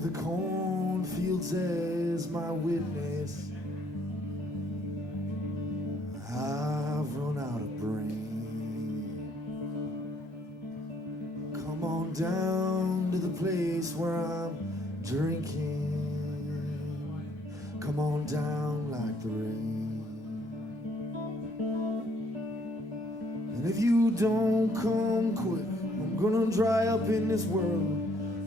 with the cornfields as my witness. I've run out of brain. Come on down to the place where I'm drinking. Come on down like the rain. And if you don't come quick, I'm gonna dry up in this world.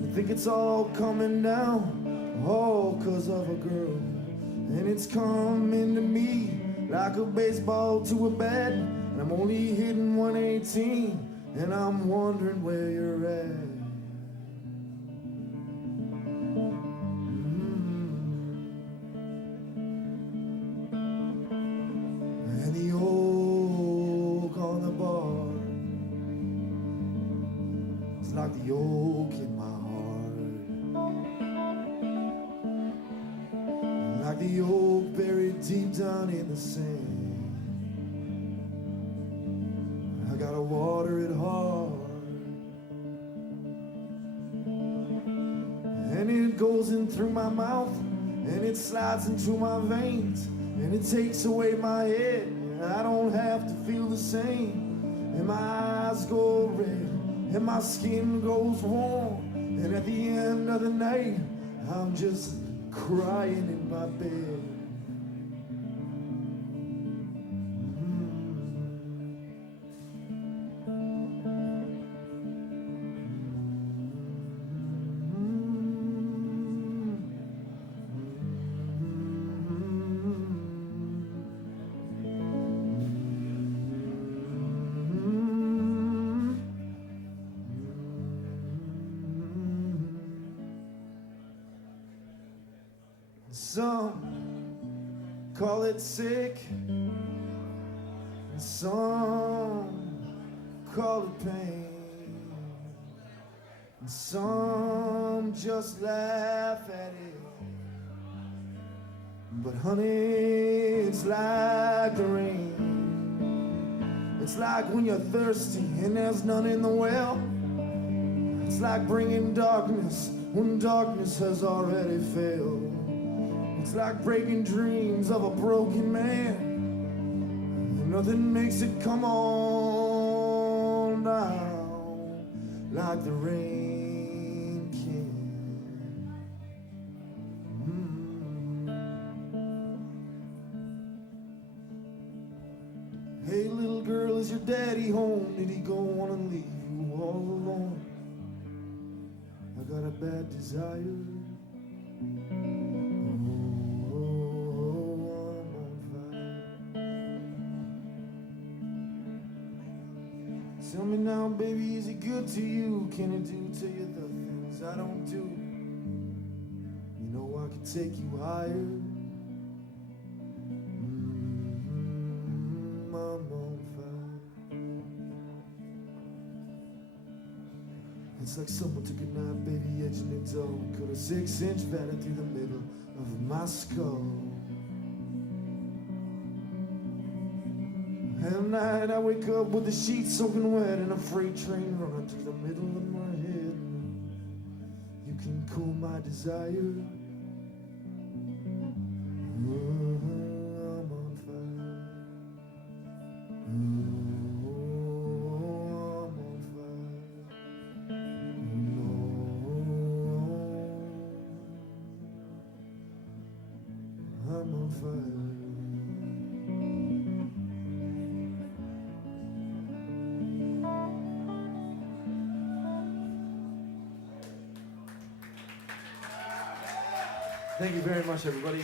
I think it's all coming down, all 'cause of a girl. And it's coming to me like a baseball to a bat. And I'm only hitting 118, and I'm wondering where you're at. And the oak on the bar is like the oak in my heart, like the oak buried deep down in the sand. I gotta water it hard, and it goes in through my mouth, and it slides into my veins, and it takes away my head. I don't have to feel the same, and my eyes go red, and my skin goes warm, and at the end of the night, I'm just crying in my bed. Some call it sick, and some call it pain, and some just laugh at it. But honey, it's like the rain. It's like when you're thirsty and there's none in the well. It's like bringing darkness when darkness has already failed. It's like breaking dreams of a broken man, and nothing makes it come on down like the rain can. Hey little girl, is your daddy home? Did he go on and leave you all alone? I got a bad desire. Tell me now, baby, is he good to you? Can he do to you the things I don't do? You know I could take you higher. I'm on fire. It's like someone took a knife, baby, edging it dull, cut a 6-inch valley through the middle of my skull. At night I wake up with the sheets soaking wet and a freight train running through the middle of my head. You can cool my desire. I'm on fire. I'm on fire. I'm on fire. Thank you very much, everybody.